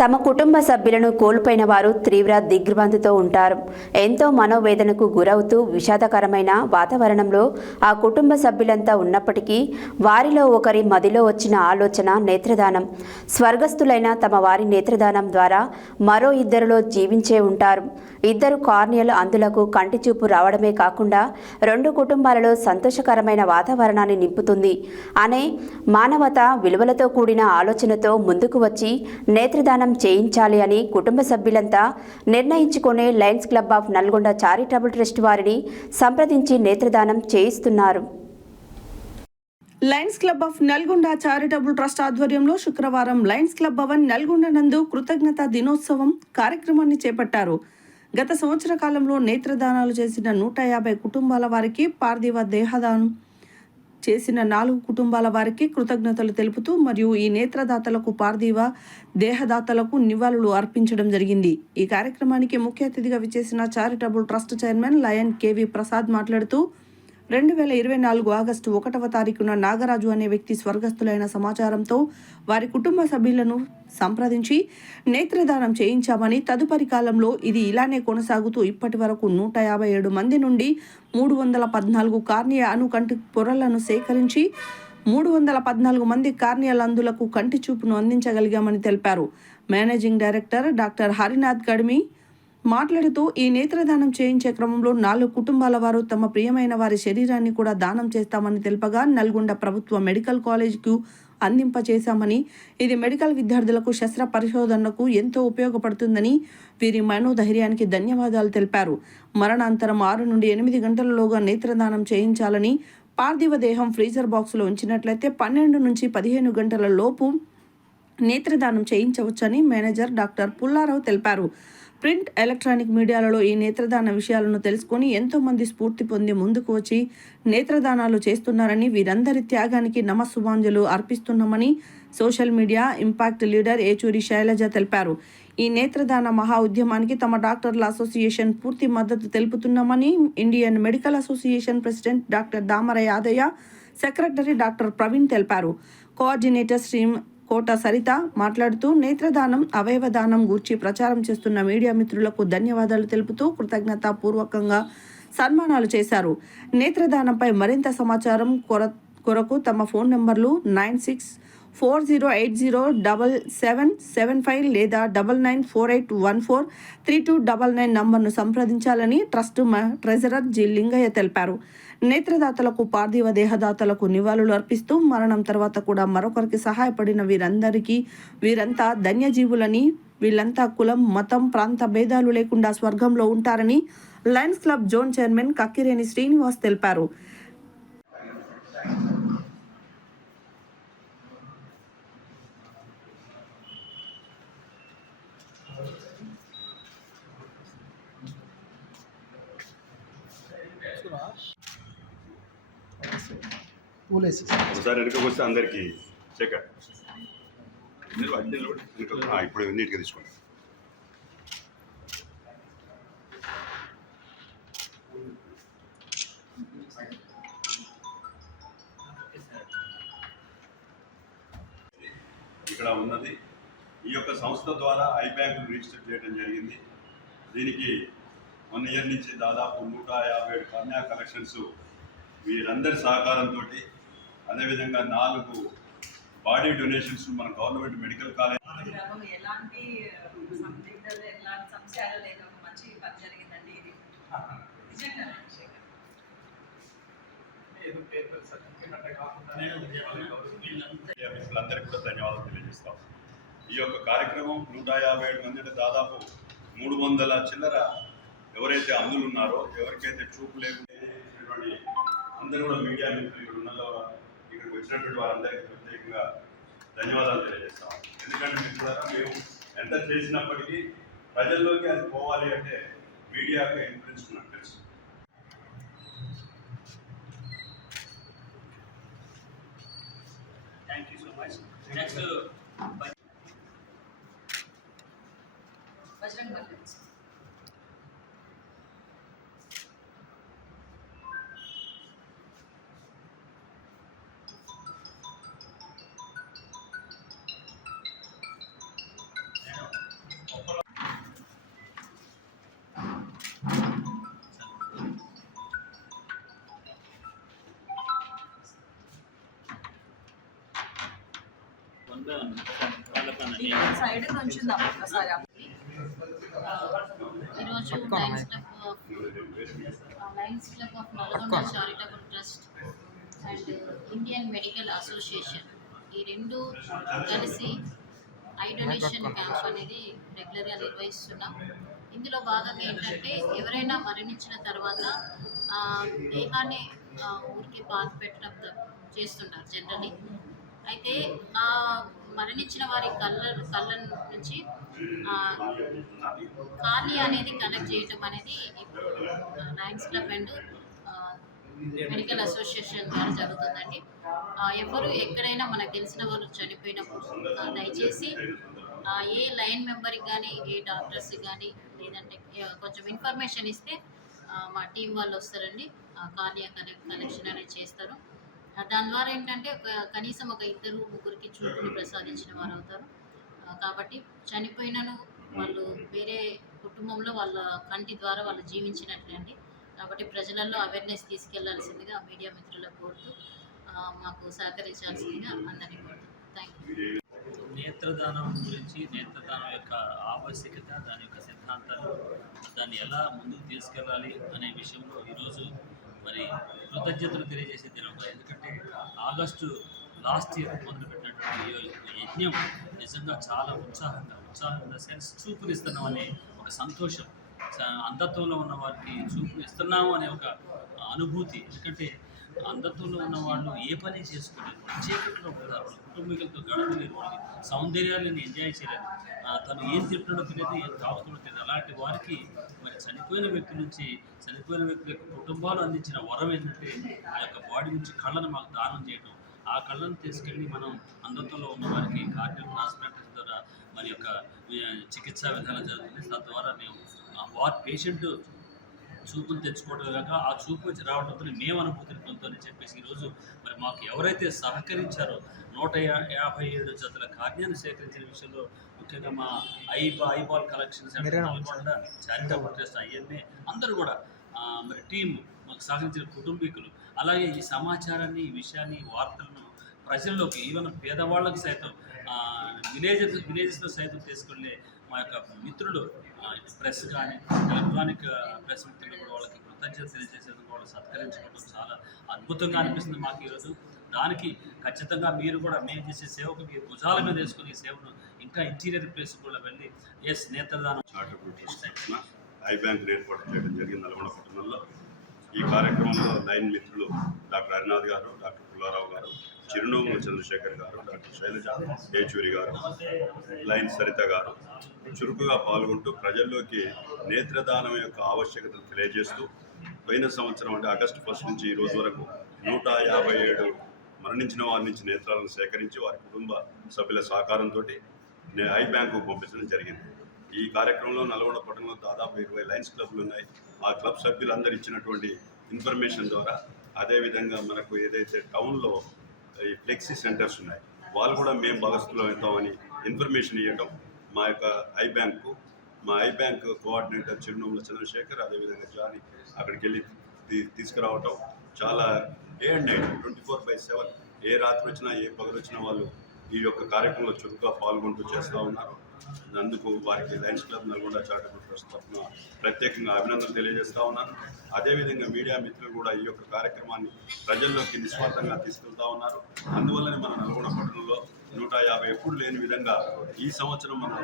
తమ కుటుంబ సభ్యులను కోల్పోయిన వారు తీవ్ర దిగ్భ్రాంతితో ఉంటారు. ఎంతో మనోవేదనకు గురవుతూ విషాదకరమైన వాతావరణంలో ఆ కుటుంబ సభ్యులంతా ఉన్నప్పటికీ వారిలో ఒకరి మదిలో వచ్చిన ఆలోచన నేత్రదానం. స్వర్గస్థులైన తమ వారి నేత్రదానం ద్వారా మరో ఇద్దరిలో జీవించే ఉంటారు. ఇద్దరు కార్నియల్ అందులకు కంటి చూపు రావడమే కాకుండా రెండు కుటుంబాలలో సంతోషకరమైన వాతావరణాన్ని నింపుతుంది అనే మానవతా విలువలతో కూడిన ఆలోచనతో ముందుకు వచ్చి నేత్రదానం చేయించాలి అని కుటుంబ సభ్యులంతా నిర్ణయించుకునే Lions Club of Nalgonda charitable trust వారిని సంప్రదించి నేత్రదానం చేయిస్తున్నారు. Lions Club of Nalgonda charitable trust ఆధ్వర్యంలో శుక్రవారం లయన్స్ క్లబ్ భవన్ నల్గొండ నందు కృతజ్ఞతా దినోత్సవం కార్యక్రమాన్ని చేపట్టారు. గత సంవత్సర కాలంలో నేత్రదానాలు చేసిన 150 కుటుంబాల వారికి పార్థివ దేహదానం చేసిన 4 కుటుంబాల వారికి కృతజ్ఞతలు తెలుపుతూ మరియు ఈ నేత్రదాతలకు పార్థివ దేహదాతలకు నివాళులు అర్పించడం జరిగింది. ఈ కార్యక్రమానికి ముఖ్య అతిథిగా విచ్చేసిన charitable trust chairman lion K V Prasad మాట్లాడుతూ 2024 ఆగస్టు 1వ తారీఖున నాగరాజు అనే వ్యక్తి స్వర్గస్థులైన సమాచారంతో వారి కుటుంబ సభ్యులను సంప్రదించి నేత్రదానం చేయించామని, తదుపరి కాలంలో ఇది ఇలానే కొనసాగుతూ ఇప్పటి వరకు 157 మంది నుండి 314 కార్నియా అనుకంటి పొరలను సేకరించి 314 మంది కార్నియల్ అందులకు కంటి చూపును అందించగలిగామని తెలిపారు. మేనేజింగ్ డైరెక్టర్ డాక్టర్ హరినాథ్ గడ్మి మాట్లాడుతూ ఈ నేత్రదానం చేయించే క్రమంలో 4 కుటుంబాల వారు తమ ప్రియమైన వారి శరీరాన్ని కూడా దానం చేస్తామని తెలుపగా, నల్గొండ ప్రభుత్వ మెడికల్ కాలేజ్కు అందింపచేశామని, ఇది మెడికల్ విద్యార్థులకు శస్త్ర పరిశోధనకు ఎంతో ఉపయోగపడుతుందని, వీరి మనోధైర్యానికి ధన్యవాదాలు తెలిపారు. మరణాంతరం 6 నుండి 8 గంటలలోగా నేత్రదానం చేయించాలని, పార్థివ దేహం ఫ్రీజర్ బాక్సులో ఉంచినట్లయితే 12 నుంచి 15 గంటల లోపు నేత్రదానం చేయించవచ్చని మేనేజర్ డాక్టర్ పుల్లారావు తెలిపారు. ప్రింట్, ఎలక్ట్రానిక్ మీడియాలలో ఈ నేత్రదాన విషయాలను తెలుసుకొని ఎంతో మంది స్ఫూర్తి పొంది ముందుకు వచ్చి నేత్రదానాలు చేస్తున్నారని, వీరందరి త్యాగానికి నమస్సుమాంజలు అర్పిస్తున్నామని social media impact leader Yechuri Sailaja తెలిపారు. ఈ నేత్రదాన మహా ఉద్యమానికి తమ డాక్టర్ల అసోసియేషన్ పూర్తి మద్దతు తెలుపుతున్నామని Indian Medical Association president doctor Damara Yadaiah, secretary doctor Praveen తెలిపారు. కోఆర్డినేటర్ శ్రీ కోట సరిత మాట్లాడుతూ నేత్రదానం, అవయవదానం గూర్చి ప్రచారం చేస్తున్న మీడియా మిత్రులకు ధన్యవాదాలు తెలుపుతూ కృతజ్ఞతాపూర్వకంగా సన్మానాలు చేశారు. నేత్రదానంపై మరింత సమాచారం కొరకు తమ ఫోన్ నంబర్లు 9640807775 లేదా 9948143299 నంబర్ను సంప్రదించాలని ట్రస్ట్ ట్రెజరర్ జి లింగయ్య తెలిపారు. నేత్రదాతలకు, పార్థివ దేహదాతలకు నివాళులు అర్పిస్తూ మరణం తర్వాత కూడా మరొకరికి సహాయపడిన వీరంతా ధన్యజీవులని, వీళ్ళంతా కులం, మతం, ప్రాంత భేదాలు లేకుండా స్వర్గంలో ఉంటారని Lions club zone chairman Kakkireni Srinivas తెలిపారు. ఒకసారి వెనుకకు వస్తే అందరికీ చెకర్ ఇప్పుడు నీట్గా తీసుకోండి. ఇక్కడ ఉన్నది ఈ యొక్క సంస్థ ద్వారా ఐ బ్యాంకును రిజిస్టర్ చేయడం జరిగింది. దీనికి 1 ఇయర్ నుంచి దాదాపు 157 కన్యా కలెక్షన్స్ వీరందరి సహకారంతో, అదేవిధంగా 4 బాడీ డొనేషన్స్ మన గవర్నమెంట్ మెడికల్ కాలేజ్ ఎలాంటి సంశయాలు లేక మంచి పని జరిగిందండి. ఇది నిజంగా మిత్రులందరికీ కూడా ధన్యవాదాలు తెలియజేస్తాం. ఈ యొక్క కార్యక్రమం 157 మంది అంటే దాదాపు 300 చిల్లర ఎవరైతే అందులు ఉన్నారో, ఎవరికైతే చూపు లేకుంటే అందరూ కూడా మీడియా మిత్రులు ఇక్కడికి వచ్చినటువంటి వారందరికీ ప్రత్యేకంగా ధన్యవాదాలు తెలియజేస్తాం. ఎందుకంటే మిత్రులారా, మేము ఎంత చేసినప్పటికీ ప్రజల్లోకి అది పోవాలి అంటే మీడియాకు ఇన్ఫ్లుయెన్స్ నాకు తెలుసు. Thank you so much. Next, Bajrang Bali. Side నుంచి ఉందా ఒకసారి ఈరోజు Lions Club of Nalgonda charitable trust and Indian Medical association ఈ రెండు కలిసి ఐ డొనేషన్ క్యాంప్ అనేది రెగ్యులర్గా నిర్వహిస్తున్నాం. ఇందులో భాగంగా ఏంటంటే ఎవరైనా మరణించిన తర్వాత దేహాన్ని ఊరికి పాతి పెట్టడం చేస్తుంటారు జనరల్లీ. అయితే ఆ మరణించిన వారి కళ్ళ నుంచి ఖాళీ అనేది కలెక్ట్ చేయటం అనేది ఇప్పుడు Lions club and medical association ద్వారా జరుగుతుందండి. ఎవరు ఎక్కడైనా మనకు తెలిసిన వాళ్ళు చనిపోయినప్పుడు దయచేసి ఏ లైన్ మెంబర్కి కానీ ఏ డాక్టర్స్కి కానీ లేదంటే కొంచెం ఇన్ఫర్మేషన్ ఇస్తే మా టీం వాళ్ళు వస్తారండి, కార్డియా కలెక్షన్ అనేది చేస్తారు. దాని ద్వారా ఏంటంటే కనీసం ఒక 2-3కి చూపుని ప్రసాదించిన వారు అవుతారు. కాబట్టి చనిపోయినను వాళ్ళు వేరే కుటుంబంలో వాళ్ళ కంటి ద్వారా వాళ్ళు జీవించినట్లే అండి. కాబట్టి ప్రజలలో అవేర్నెస్ తీసుకెళ్లాల్సిందిగా మీడియా మిత్రులకు కోరుతూ మాకు సహకరించాల్సిందిగా అందరినీ కోరుతూ థ్యాంక్ యూ. నేత్రదానం గురించి, నేత్రదానం యొక్క ఆవశ్యకత, దాని యొక్క సిద్ధాంతాలు, దాన్ని ఎలా ముందుకు తీసుకెళ్ళాలి అనే విషయంలో ఈరోజు మరి కృతజ్ఞతలు తెలియజేసే దినం. ఎందుకంటే ఆగస్టు లాస్ట్ ఇయర్ మొదలుపెట్టినటువంటి యజ్ఞం నిజంగా చాలా ఉత్సాహంగా సెన్స్ చూపునిస్తున్నాం అనే ఒక సంతోషం, అంధత్వంలో ఉన్న వారికి చూపు ఇస్తున్నాము అనే ఒక అనుభూతి. ఎందుకంటే అంధత్వంలో ఉన్న వాళ్ళు ఏ పని చేసుకోలేరు, చీకట్లో ఉంటారు, కుటుంబీకులతో గడపలేరు, వాళ్ళకి సౌందర్యాలను ఎంజాయ్ చేయలేరు, తను ఏం తింటాడో తెలియదు, ఏం తాగుతాడో తెలియదు. అలాంటి వారికి మరి చనిపోయిన వ్యక్తి నుంచి, చనిపోయిన వ్యక్తి యొక్క కుటుంబాలు అందించిన వరం ఏంటంటే ఆ యొక్క బాడీ నుంచి కళ్ళను మాకు దానం చేయడం. ఆ కళ్ళను తీసుకెళ్ళి మనం అంధత్వంలో ఉన్న వారికి కార్డియల్ ట్రాన్స్ప్లాంటేషన్ ద్వారా మరి యొక్క చికిత్సా విధానం జరుగుతుంది. తద్వారా మేము వారి పేషెంట్ చూపును తెచ్చుకోవడం కాక ఆ చూపు వచ్చి రావడంతో మేము అనుభూతిని పొందుతామని చెప్పేసి ఈరోజు మరి మాకు ఎవరైతే సహకరించారో 157 జతల కార్యాన్ని సేకరించిన విషయంలో ముఖ్యంగా మా eyeball collections Nalgonda charitable trust IMA అందరూ కూడా మరి టీం మాకు సహకరించిన కుటుంబీకులు, అలాగే ఈ సమాచారాన్ని, ఈ విషయాన్ని, వార్తలను ప్రజల్లోకి ఈవెన్ పేదవాళ్ళకి సైతం విలేజెస్లో సైతం తీసుకెళ్ళే మా యొక్క మిత్రులు, ప్రెస్ కానీ ఎలక్ట్రానిక్ ప్రెస్ మిత్రులు కూడా వాళ్ళకి కృతజ్ఞత తెలియజేసేందుకు వాళ్ళు సత్కరించుకోవడం చాలా అద్భుతంగా అనిపిస్తుంది మాకు ఈరోజు. దానికి ఖచ్చితంగా మీరు కూడా మేము చేసే సేవకు మీరు భుజాల మీద వేసుకుని ఈ సేవను ఇంకా ఇంటీరియర్ ప్లేస్ కూడా వెళ్ళి నేత్రదానం చారిటబుల్ ట్రస్ట్ తరఫున ఐ బ్యాంక్ ఏర్పాటు చేయడం జరిగింది నల్గొండ పట్టణంలో. ఈ కార్యక్రమంలో లైన్ మిత్రులు డాక్టర్ హరినాథ్ గారు, డాక్టర్ పుల్లారావు గారు, చిరునవ్వుల చంద్రశేఖర్ గారు, డాక్టర్ శైలజ ఏచూరి గారు, లైన్ సరిత గారు చురుకుగా పాల్గొంటూ ప్రజల్లోకి నేత్రదానం యొక్క ఆవశ్యకతను తెలియజేస్తూ పోయిన సంవత్సరం అంటే ఆగస్టు 1 నుంచి ఈ రోజు వరకు 157 మరణించిన వారి నుంచి నేత్రాలను సేకరించి వారి కుటుంబ సభ్యుల సహకారంతో ఐ బ్యాంకు పంపించడం జరిగింది. ఈ కార్యక్రమంలో నల్గొండ పట్టణంలో దాదాపు 20 లయన్స్ క్లబ్లు ఉన్నాయి. ఆ క్లబ్ సభ్యులందరూ ఇచ్చినటువంటి ఇన్ఫర్మేషన్ ద్వారా, అదేవిధంగా మనకు ఏదైతే టౌన్లో ఈ ఫ్లెక్సీ సెంటర్స్ ఉన్నాయి వాళ్ళు కూడా మేము భాగస్థులం అవుతామని ఇన్ఫర్మేషన్ ఇవ్వడం, మా యొక్క మా ఐ బ్యాంక్ కోఆర్డినేటర్ చిరునవ్వుల చంద్రశేఖర్, అదేవిధంగా జాని అక్కడికి వెళ్ళి తీసుకురావటం చాలా డే అండ్ నైట్ 24/7 ఏ రాత్రి వచ్చినా ఏ పగలు వచ్చినా వాళ్ళు ఈ యొక్క కార్యక్రమంలో చురుగ్గా పాల్గొంటూ చేస్తూ ఉన్నారు. అందుకు వారికి Lions club Nalgonda charitable trust తరఫున ప్రత్యేకంగా అభినందనలు తెలియజేస్తూ ఉన్నాను. అదేవిధంగా మీడియా మిత్రులు కూడా ఈ యొక్క కార్యక్రమాన్ని ప్రజల్లోకి నిస్వార్థంగా తీసుకెళ్తా ఉన్నారు. అందువల్లనే మన నల్గొండ పట్టణంలో 150 ఎప్పుడు లేని విధంగా ఈ సంవత్సరం మనం